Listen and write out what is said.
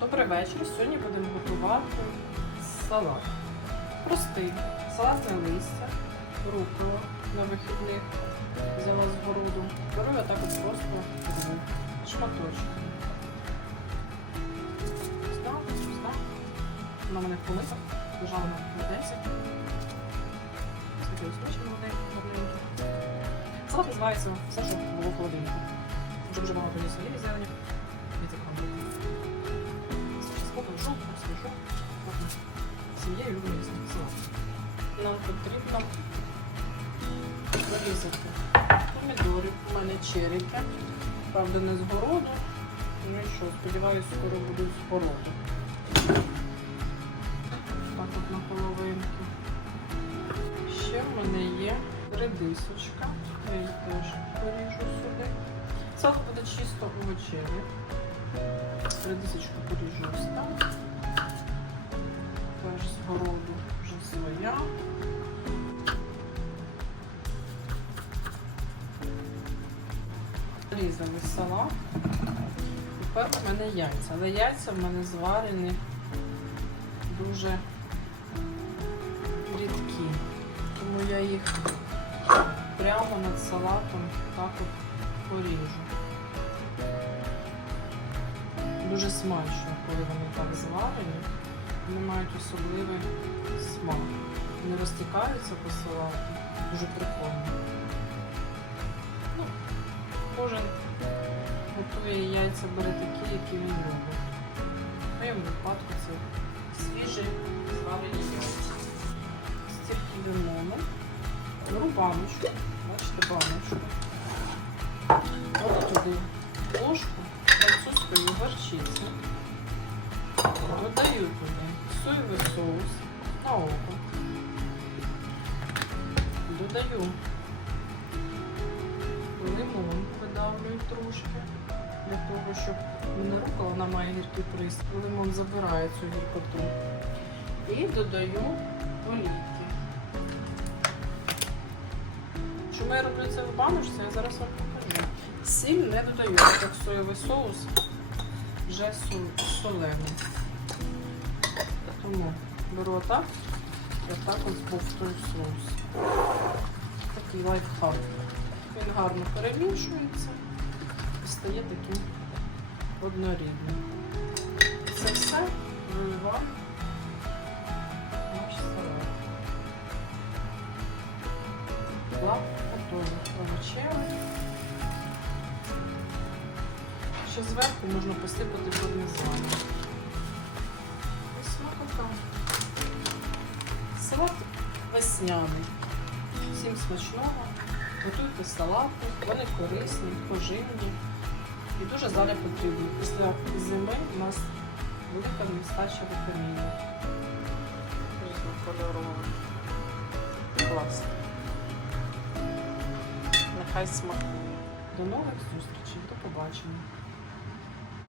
Добрий вечір. Сьогодні будемо готувати салат. Простий. Салатне листя, рукола на вихідних. Взяла з городу. Беру я так просто шматочки. Знав, знав. Вона в мене помита. Лежала на полотенці. Скільки смачно маленький, гарненький. Салат називається все, що було в холодильнику. Дуже багато є солі, зелені. Покажу, розкажу. Сім'єю салат. Нам потрібно нарізати помідори. У мене черіки. Правда, не з городу. Ну і що, сподіваюся, скоро будуть з городу. Так от на половинку. Ще в мене є редисочка. Я її теж поріжу сюди. Салат буде чисто овочевий. Редисочку поріжу ось так. Теж з городу вже своя. Різали салат. Тепер в мене яйця. Але яйця в мене зварені дуже рідкі. Тому я їх прямо над салатом так от поріжу. Дуже смачно, коли вони так зварені. Вони мають особливий смак. Вони розтікаються по салату. Дуже прикольно. Ну, кожен готує яйця бере такі, які він любить. В моєму випадку це свіжі зварені яйця. Стільки лимону. Беру баночку. Бачите, баночку. Ось туди ложку французької горчиці. Додаю туди соєвий соус на око. Додаю лимон, видавлюю трошки, для того, щоб не рука, вона має гіркий приз. Лимон забирає цю гіркоту. І додаю олійки. Чому я роблю це в баночці, я зараз вам покажу. Сіль не додаю, так соєвий соус вже солений. Тому беру отак і отак от збовтую соус. Такий лайфхак. Він гарно перемішується і стає таким однорідним. Це все виливаю наш салат. Плав. Ще зверху можна посипати пармезаном. Салат весняний. Всім смачного. Готуйте салати, вони корисні, поживні і дуже зараз потрібні. Після зими у нас велика нестача вітамінів. Різнокольорових. Клас. Нехай смакує. До нових зустрічей, до побачення.